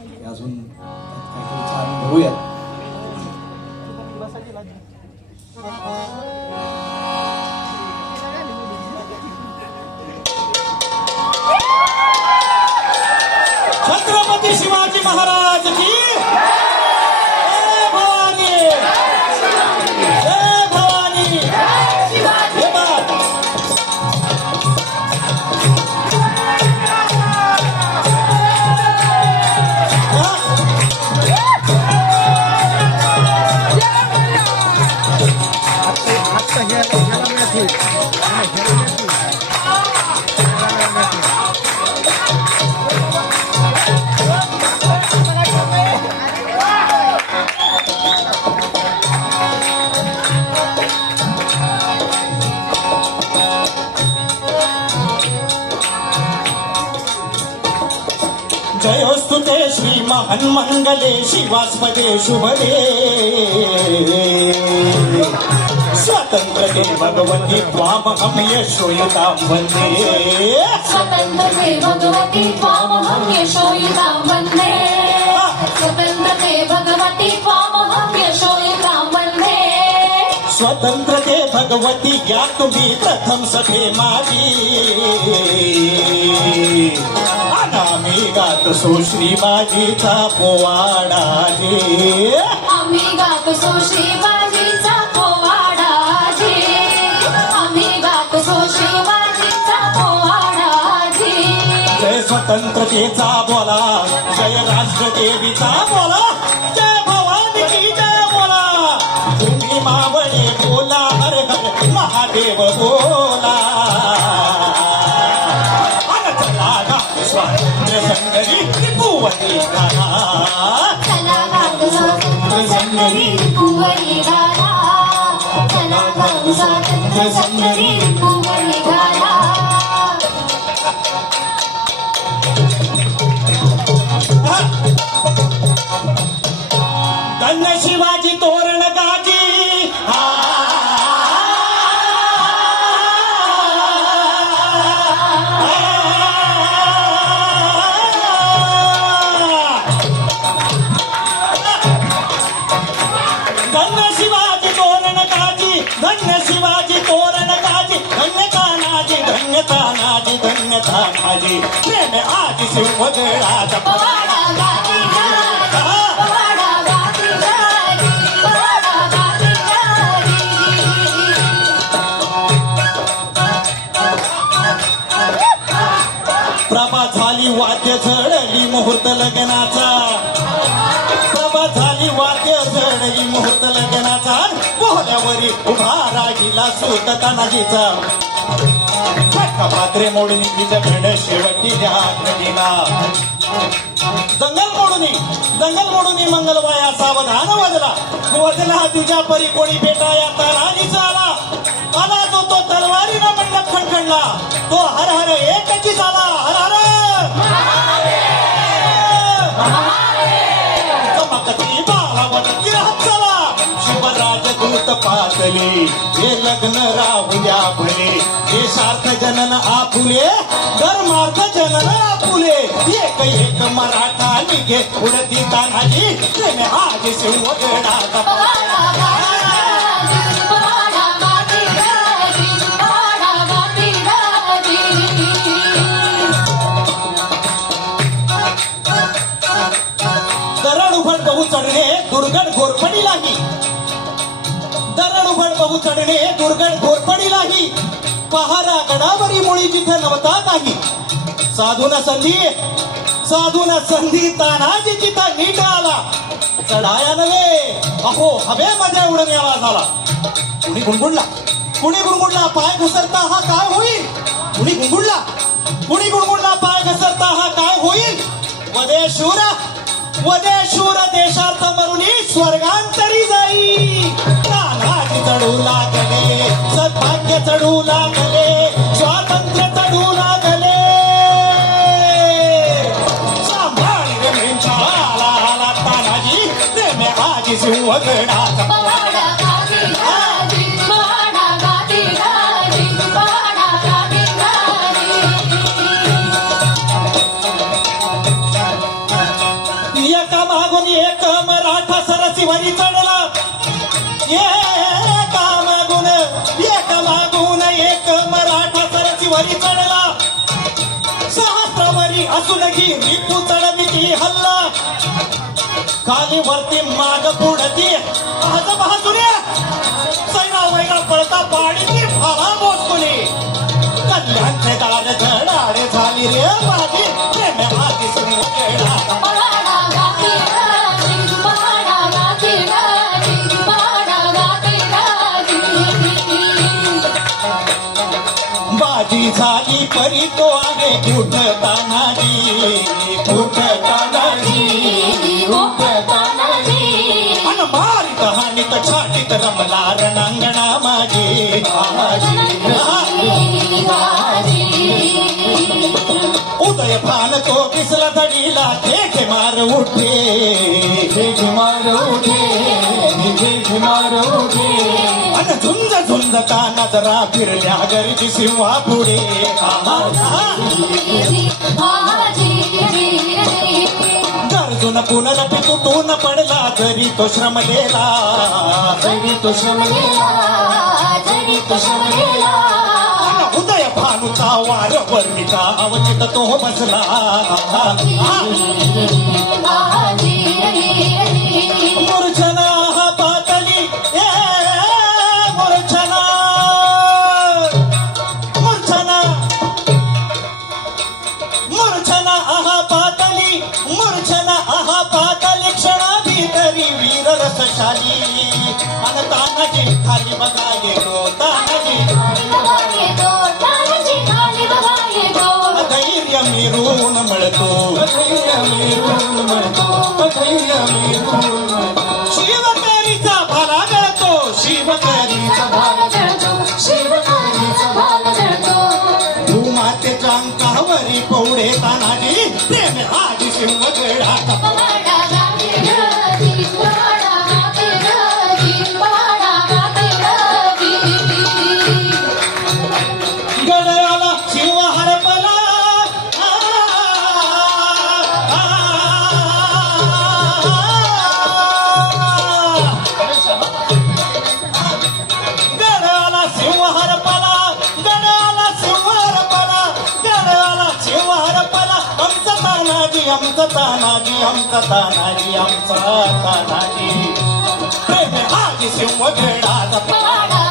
अजून त्यात करूयात छत्रपती शिवाजी महाराज की जयोस्तु ते श्री महन्मङ्गले शिवास्पदे शुभदे स्वतन्त्रते भगवती त्वामहं यशोयतां वन्दे स्वतन्त्रते भगवती भगवती या तुम्ही प्रथम सभे माझी अनामी गात सुश्री माझीचा पोवाडा आम्ही गातो शिवाजीचा पोवाडा जे आम्ही गातो शिवाजीचा पोवाडा जे जय स्वतंत्रतेचा बोला जय राष्ट्रदेवीचा बोला. महादेव बोला चला गा स्वातंत्र्य संगरी कुवती गाना. चला गातो स्वातंत्र्य संग्रामी कुंवरी गाला चला गातो स्वातंत्र्य संग्रामी कुंवरी गाला धन्य शिवाजी तोरण प्रभा झाली वाद्य झडली मुहूर्त लग्नाचा. प्रभा झाली वाद्य झडली मुहूर्त लग्नाचा. पोहल्यावरी उभा राहिला सूत तानाजीचा पात्रे मोडून भेड शेवटी दिला जंगल मोडून जंगल मोडून मंगलवाया सावधान वाजला. वाजला तुझ्या परी कोणी भेटाया तानाजीचा आला. आला तो तो तलवारीनं मंडप खणखणला. तो हर हर एकची झाला. हर हर! राजदूत पातले हे लग्न राहुल्या भले हे सार्थ जनन आपुले धर्मार्थ जनन आपुले. एक एक मराठा निघे उडती तानाजी प्रेम आज शिवगडाचा पवाडा गाती दुर्गण पवाडा लागी गाजी पवाडा चढणे दुर्गड घोरपडीलाही दरड चढणे घोरपडीलाही पहारा गडावरी मुळी जिथे नव्हता काही. साधून संधी साधून संधी तानाजी जिथं नीट आला. चढाया नव्हे. अहो हवेमध्ये उडण्याला झाला. कुणी गुणगुणला? कुणी गुणगुणला? पाय घसरता हा काय होईल? कुणी गुणगुणला? कुणी गुणगुणला पाय घसरता हा काय होईल? वदे शिवरा वदे शूर मरुणी स्वर्गांतरी जाई. नानाजी चढू लागले सद्भाग्य चढू लागले स्वातंत्र्य चढू लागले. सांभाळ रे मेंढा, आला आला तानाजी प्रेमे आजी सिंहगडाचा सरसी वरी चढला. एक मागून एक मागून एक मराठा सरसी वरी चढला. सहस्रवरी असूनही रिपू चढविती हल्ला. खाली वरती माग पुढती आज बहादुरे. सैना वैरा पळता पाडी ती भाला मोजकुली. कल्याणचे दार धडाडे झाली रे माझी. झाली परी तो आगे उठता नाही उठता नाही उठता नाही अन मार कहाणीत छाटीत रमला रणांगणा माझी. उदय फान तो दिसला दडीला ठेठ मार उठे. झुंज झुंज काना जरा फिरल्या गर्दी सिंहा पुढे. गरजून पुनरपी तुटून पडला जरी तो श्रमलेला. जरी तो उदय भानुचा वार वर्णिता अवचित तो बसला. वीर रसशाली अन तानाजी खाली बघा गेलो आमचा तानाजी आमचा तानाजी आमचा तानाजी. प्रेम आधी सिंह गडाचा